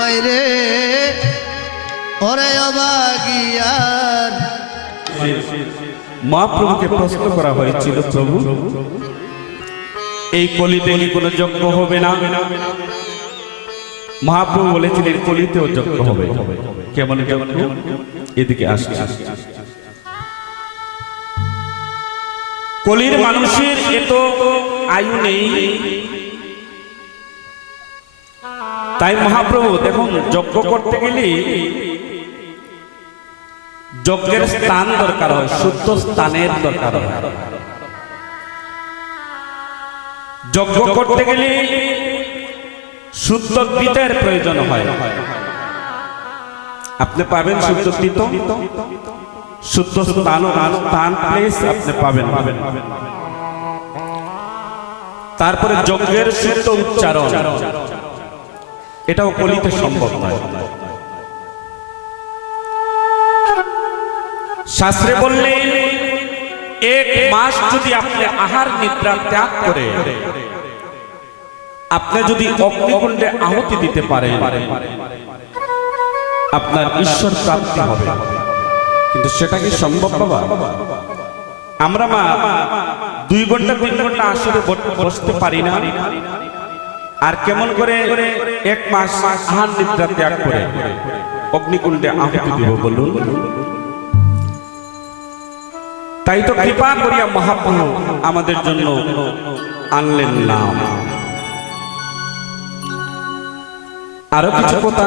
পাইরে ওরে অবাগিয়ার। মহাপ্রভুকে প্রশ্ন করা হয়েছিল, প্রভু এই কলিতে কোনো যজ্ঞ হবে না? মহাপ্রভু বলেছিলেন কলিতেও যজ্ঞ হবে। কেমন যজ্ঞ? এদিকে আসছে। কলির মানুষের এত আয়ু নেই, তাই মহাপ্রভু দেখুন যজ্ঞ করতে গেলে যজ্ঞের স্থান দরকার হয়, শুদ্ধ স্থানের দরকার হয়। যজ্ঞ করতে গেলে শুদ্ধ পিতের প্রয়োজন হয়। আপনি পাবেন শুদ্ধ পিত, শুদ্ধ স্থান প্লেস আপনি পাবেন। তারপরে যজ্ঞের শুদ্ধ উচ্চারণ, এটাও কলিতে সম্ভব নয়। শাস্ত্রে বললেন 1 মাস যদি আপনি আহার নিদ্রা ত্যাগ করে আপনি যদি অগ্নিকুণ্ডে আহুতি দিতে পারেন আপনার ঈশ্বর প্রাপ্তি হবে। কিন্তু সেটা কি সম্ভব বাবা? আমরা মা 2 ঘন্টা 3 ঘন্টা আসরে বসতে পারি না, আর কেমন করে 1 মাস আহার নিদ্রা ত্যাগ করে অগ্নিকুণ্ডে আহুতি দিব বলুন? তাই তো কৃপা করিয়া মহাপ্রভু আমাদের জন্য আনলেন নাম। আরো কিছু কথা,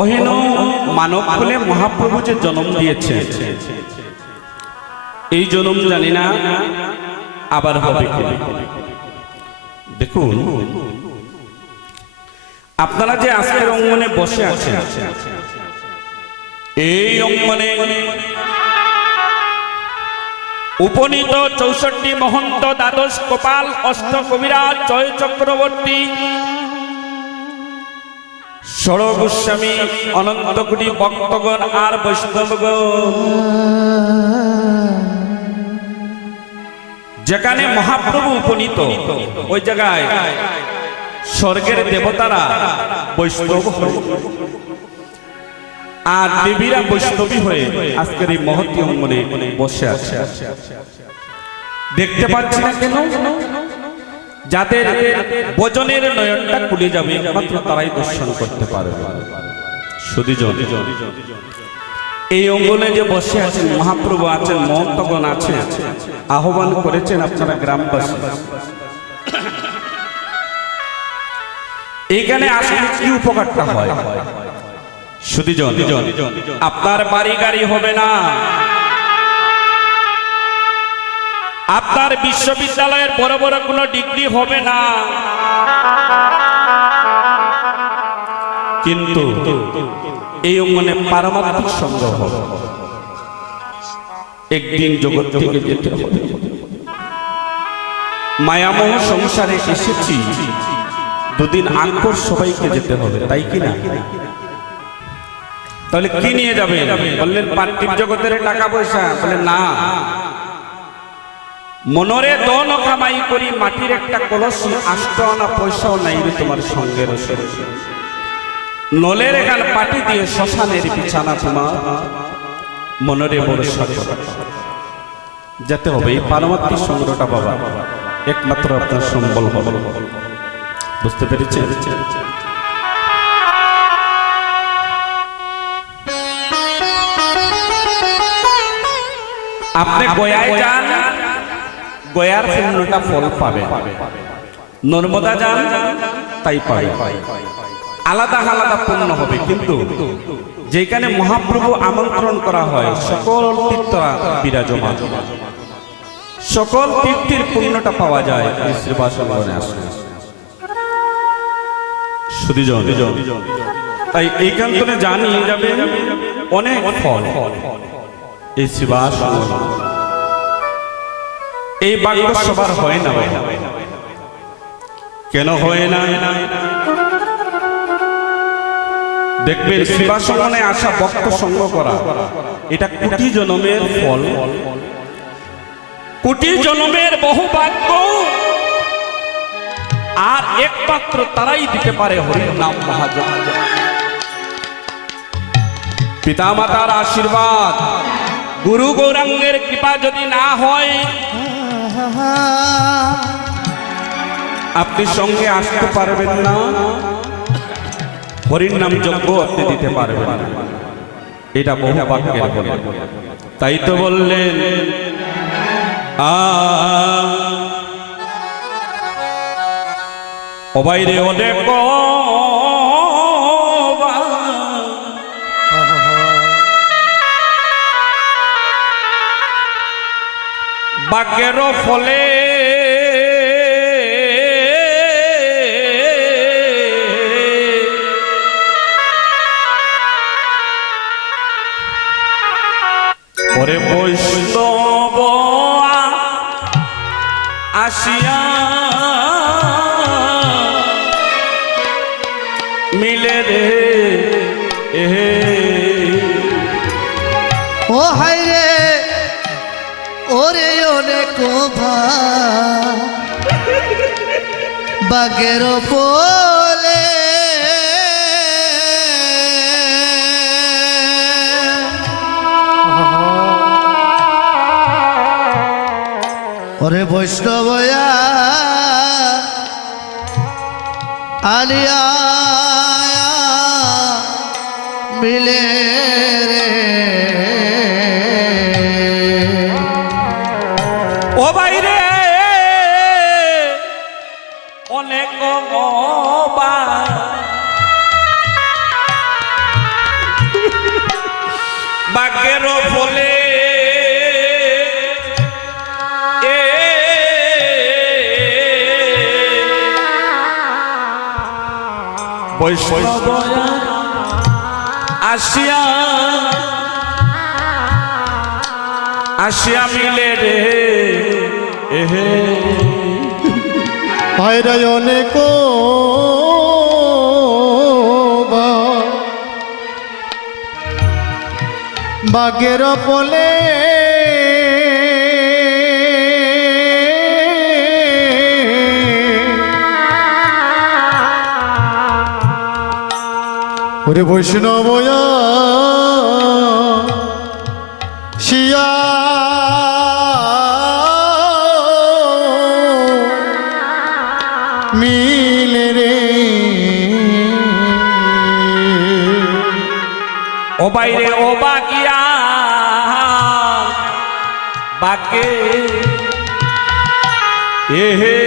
অহেন মানব বলে মহাপ্রভু যে জন্ম দিয়েছে, এই জন্ম জানি না আবার হবে কিনা। দেখুন আপনারা যে আজকের অঙ্গনে বসে আছেন, এই অঙ্গনে উপনীত 64 মহন্ত, দ্বাদশ গোপাল, অষ্ট কবিরাজ, জয় চক্রবর্তী, ষড় গোস্বামী, অনন্ত কোটি ভক্তগণ আর বৈষ্ণবগণ, যেখানে মহাপ্রভু উপনীত ওই জায়গায় স্বর্গের দেবতারা বৈষ্ণব হয় আর দেবীরা বৈষ্ণবী হয়ে আজকের এই মহতী অঙ্গনে বসে আছে। দেখতে পাচ্ছি না কেন? যাদের ভজনের নয়নটা খুলে যাবে মাত্র তারাই দর্শন করতে পারবে। সুধীজন, এই অঙ্গনে যে বসে আছেন মহাপ্রভু আছেন, মহন্তগণ আছেন, আহ্বান করেছেন আপনারা গ্রামবাসী। এইখানে আসলে কি উপকারটা হয়? সুধীজন, আপনার বাড়ি গাড়ি হবে না, আপনার বিশ্ববিদ্যালয়ের বড় বড় কোনো ডিগ্রি হবে না, কিন্তু এই অঙ্গনে পারমাত্মিক সংগ্রহ হবে। একদিন জগৎ থেকে যেতে হবে। মায়ামোহ সংসারে এসেছি, 2 দিন আঙ্কর সবাইকে যেতে হবে, তাই কি না? তাহলে কি নিয়ে যাবে? বললেন পার্থিব জগতের টাকা পয়সা। বললেন না, মনরে দন কামাই করি মাটির একটা কলসি, 8 আনা পয়সাও নাই রে তোমার সঙ্গে রসে। নলের এখান পাটি দিয়ে শ্মশানের বিছানা তোমার, মনরে ভরসা যেতে হবে। এই পারমাত্মিক সংগ্রহটা বাবা একমাত্র আপনার সম্বল হবে। বুঝতে পেরেছেন? আপনি গয়ায় যান, গয়ার পূর্ণটা ফল পাবে। নর্মদা যান, তাই পাবে। আলাদা আলাদা পূর্ণ হবে, কিন্তু যেখানে মহাপ্রভু আমন্ত্রণ করা হয় সকল তীর্থরা বিরাজমান, সকল তীর্থের পূর্ণটা পাওয়া যায় এই শ্রীবাসনে আসলে। সুধীজন, তাই এইখানে যা নিয়ে যাবে অনেক ফল। এই শ্রীবাস এই বাক্য সবার হয় না। কেন হয় না? দেখবেন শ্রীবাসমনে আসা ভক্ত সঙ্গ করা, এটা কোটি জন্মের ফল, কোটি জন্মের বহু ভাগ্য। আর একমাত্র তারাই দিতে পারে হরির নাম মহাজপ। পিতা মাতার আশীর্বাদ, গুরু গৌরাঙ্গের কৃপা যদি না হয় আপনি সঙ্গে আসতে পারবেন না, হরির নাম যজ্ঞ আপনি দিতে পারবেন না। এটা বহু বাক্যের বলে, তাই তো বললেন ও বাইরে অনেক বাক্যেরও ফলে ওরে বৈষ্ণব আসিয়া মিলে রে ও হাই রে ওরে অনেক বাগের বলে ওরে বৈষ্ণবয়া আলিয়া মিলে রে ও বাইরে অনেক বাক্যের ফলে বৈষ্ণব আসিয়া আসিয়া মিলে রে হায়রে অনেক বাগের বলে ওরে বৈষ্ণবয়া শিয়া মিলে রে ও বাইরে ও বাকিয়া বাকে এহে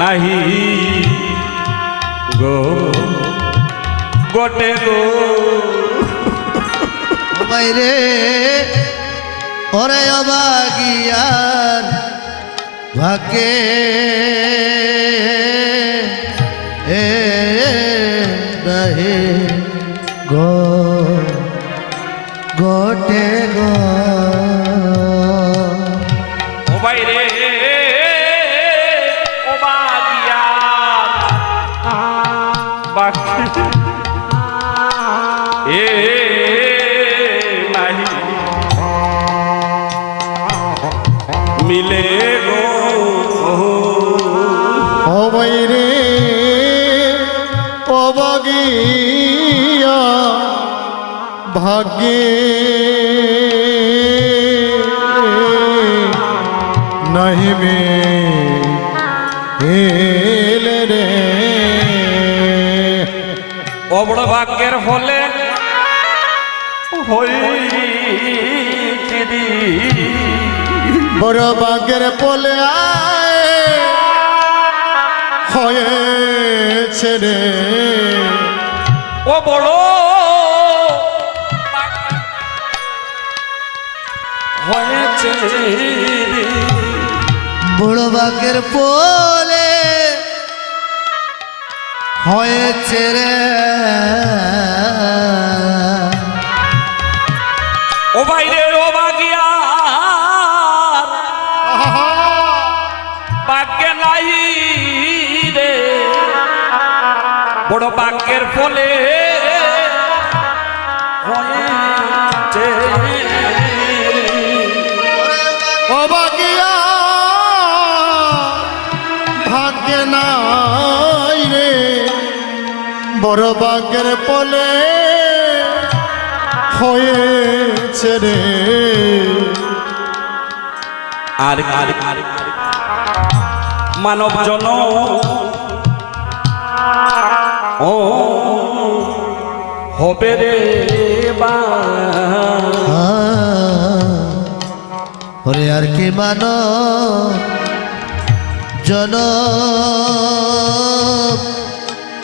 নাহি গো গোটে গো বাইরে ওরে অবাগিয়ার ভাকে এ রহে গো গোটে গো ও বাইরে ও বাগিয়া বাকি এ নাহি মিলে গো হবাই রে অবাগিয়া ভাগ্যে নাহি মে এলে রে অবড় ভাগ্যের ফলে হইছি বড় বাগের পোলে আয় হয়েছে রে ও বড় হয়েছে বুড়ো বাকের পোলে হয়েছে রে ও বাইরে ও বাগিয়া বাক্যে নাই রে বড় বাক্যের ফলে হয়েছে অবাগিয়া ভাগ্যে বড় বাগের পলে হয়েছে রে আর মানব জন ও হবে রে বা ওরে আর কি মানো জন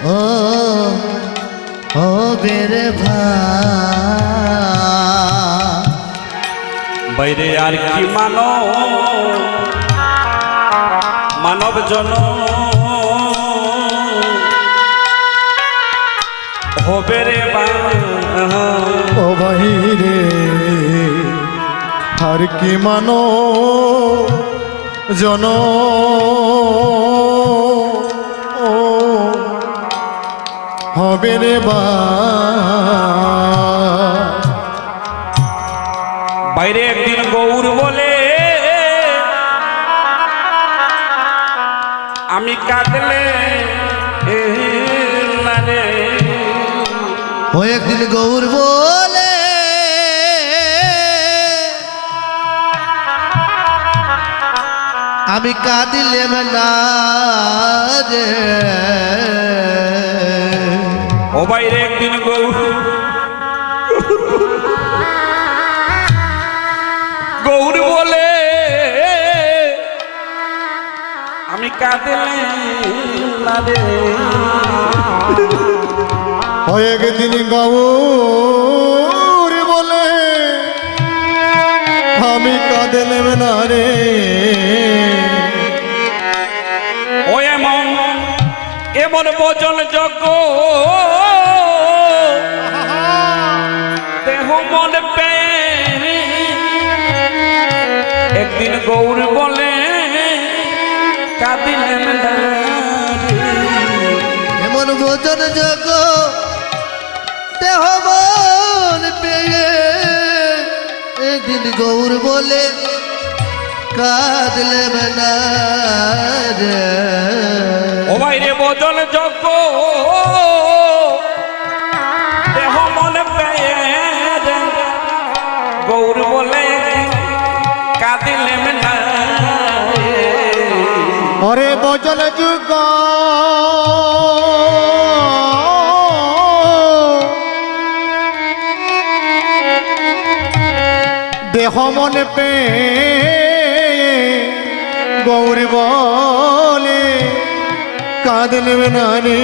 ও ও বেরে বাইরে আর কি মানো মানব জন হবে রে বা ও বাহিরে আর কি মানো জন ও হবে রে বা বাইরে একদিন গৌর বলে আমি কাঁদলে না রে ও একদিন গৌর বলে আমি কাঁদিলেম না রে ও বাইরে একদিন গৌর গৌর বলে আমি কাঁদলে না রে একদিন গৌর বলে আমি কাঁদলেম না রে ও এমন এমন ভজন যজ্ঞ দেহ মন পে একদিন গৌর বলে কাঁদিলেন না রে। এমন ভোজন যোগ দেহ মন পেয়ে একদিন গৌর বলে কাঁদলেম না রে ও বাইরে ভজন যজ্ঞ দেহ মন পেয়ে গৌর বলে কাঁদিলেন না রে। ওরে বজল যুগ দেহ মনে পে গৌরী বলে কাঁদলেম না রে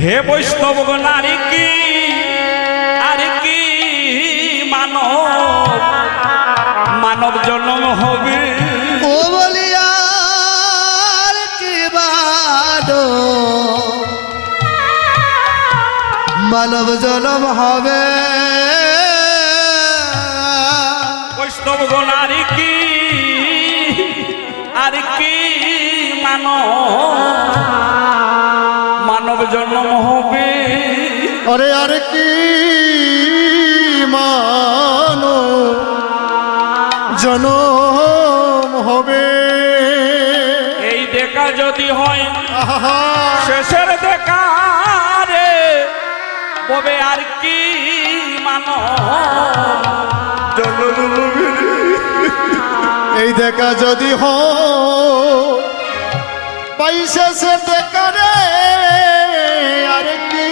হে বৈষ্ণব নারী কি আর কি মানব মানব জন্ম হবে ও বলিয়ার কি বাদো মানব জনম হবে বৈষ্ণব নারী কি আর কি মানব মানব জন্ম হবে ওরে আর কি মানো জনম হবে এই দেখা যদি হয় আহা শেষের দেখা রে ববে আর কি মানব জন্ম হবে এই দেখা যদি হয় পয়সা সে দেখা রে আর কি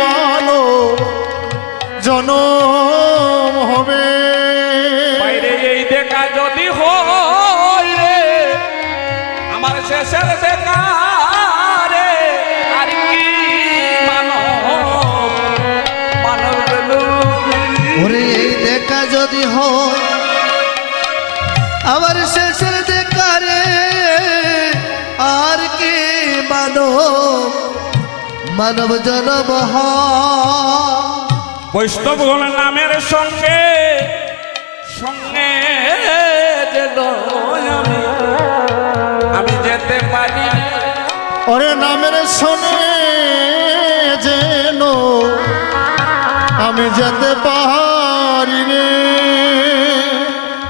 মানো জনম হবে বাইরে এই দেখা যদি হয় রে আমার শেষের দেখা রে আর কি মানব মানব ওরে এই দেখা যদি হয় আমার শেষের দেখা রে আর কি মানব মানব জনম হয় বৈষ্ণব নামের সঙ্গে সঙ্গে যে আমি আমি যেতে পারি ওরে নামের শোনে যেন আমি যেতে পারি রে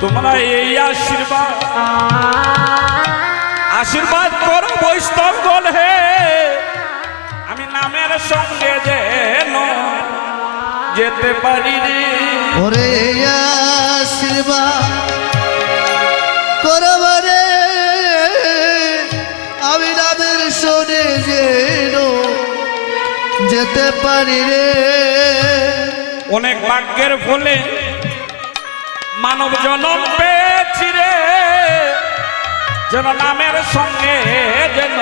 তোমরা এই আশীর্বাদ করো বৈষ্ণব গণ হে আমি নামের সঙ্গে যেন যেতে পারি রে ওরে আশীর্বাদ করব রে আমি নামের শোনে যেন যেতে পারি রে অনেক ভাগ্যের ফলে মানব জনম পেয়েছি রে যেন নামের সঙ্গে যেন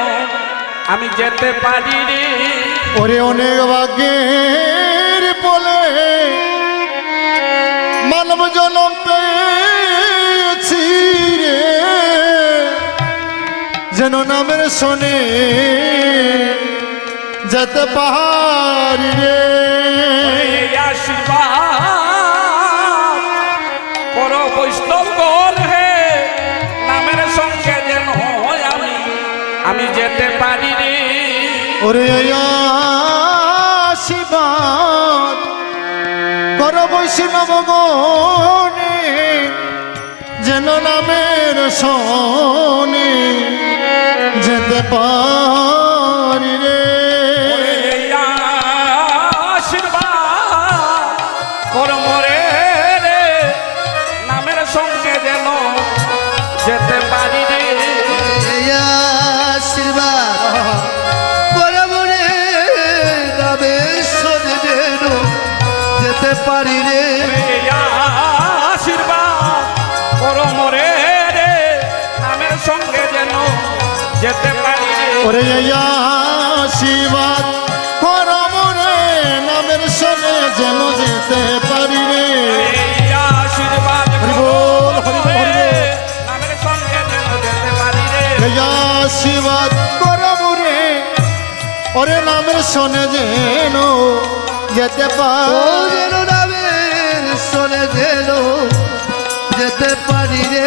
আমি যেতে পারি রে ওরে অনেক ভাগ্যের বলে মানব জনম পেয়েছি রে যেন নামের শোনে যেতে পারি রে এই আশীর্বাদ করো বৈষ্ণব গণ হে নামের সঙ্গে যেন আমি যেতে পারি রে ওরে আশীর্বাদ কর বৈষ্ণব গণে যেন নামের শোনে যেতে পারি রে এই আশীর্বাদ করো মোরে রে নামের সঙ্গে যেন যেতে পারি রে এই আশীর্বাদ করব রে নামের শোনে যেন যেতে পারি রে এই আশীর্বাদ করো মোরে রে নামের সঙ্গে যেন যেতে পারি রে ওরে আশীর্বাদ কর মনে নামের শোনে যেন যেতে পারি রে এই আশীর্বাদ হরি করো বল, হরি বল, হরি মোরে, বল। নামের সঙ্গে যেন যেতে পারি রে এই আশীর্বাদ কর মনে ওরে নামের শোনে যেন যেতে ও পারি যেন নামের শোনে যেন যেতে পারি রে